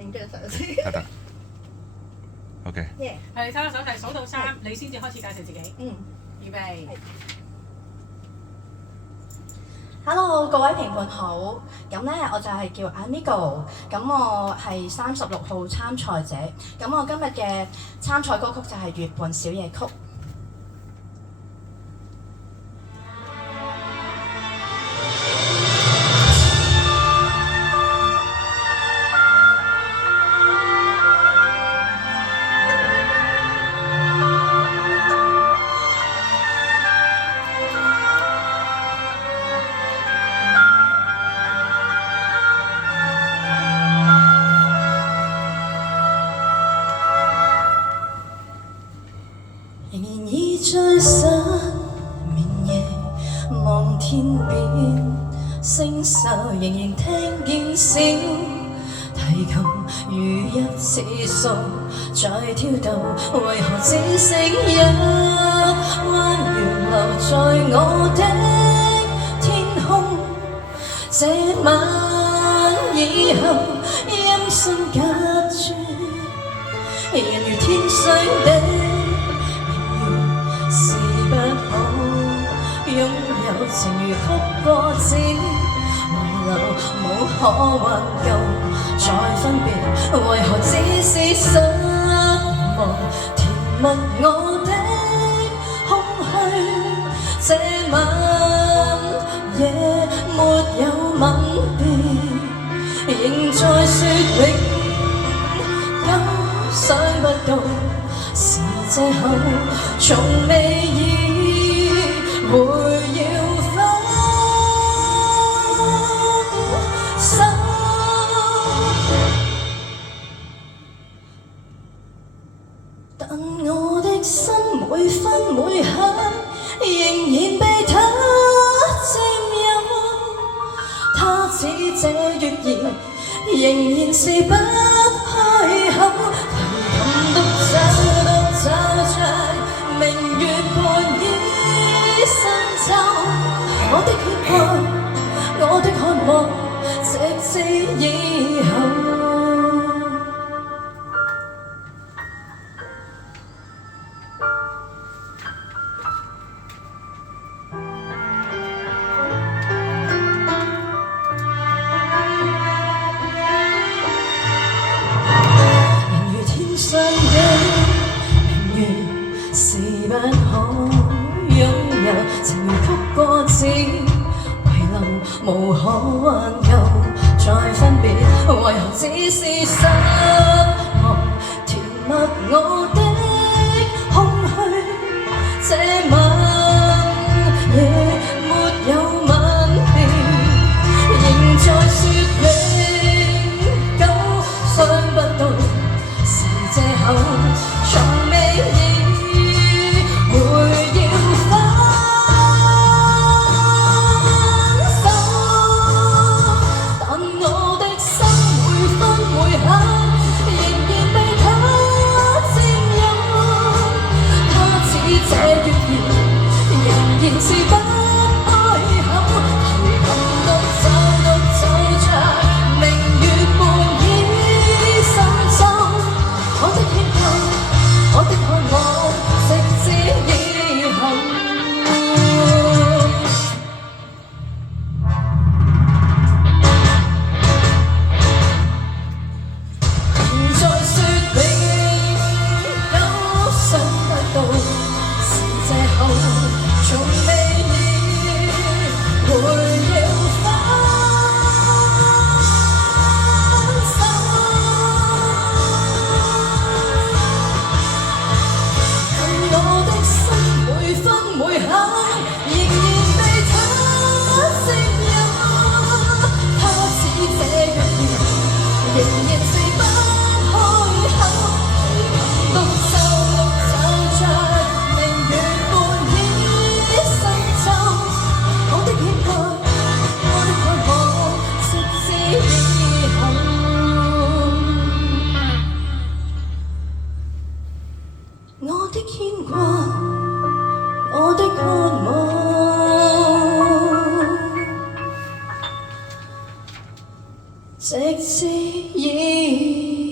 影張相先。得。OK。係你睇下手勢，數到3，你先至開始介紹自己。預備。Hello， 各位評判好。咁咧，我就係叫 Amigo。咁我係36號參賽者。咁我今日嘅參賽歌曲就係《月半小夜曲》。仍然倚在失眠夜，望天邊星宿，仍然聽見小提琴如一次數在跳動，為何只剩一彎月流在我的天空？這晚以後，音訊隔絕，人如天上的。是不可擁有情如曲過只遺留，無可挽救再分別，為何只是失望填密我的空虛？這晚夜沒有吻別，仍在說永久，想不到是藉口，從未意會要分手，但我的心每分每刻仍然被他佔有，他似這月兒仍然是不開口，提琴獨奏着明月伴倚深秋，我的熱愛，我的渴望，直至以後。人如天上的明月，是不可擁有，情如曲過只遺留，無可挽救再分別，為何只是失望填密我的空虛？這晚夜沒有吻別，仍在說永久，想不到是藉口，從未意會要分手，但我的心每分每刻仍然被他佔已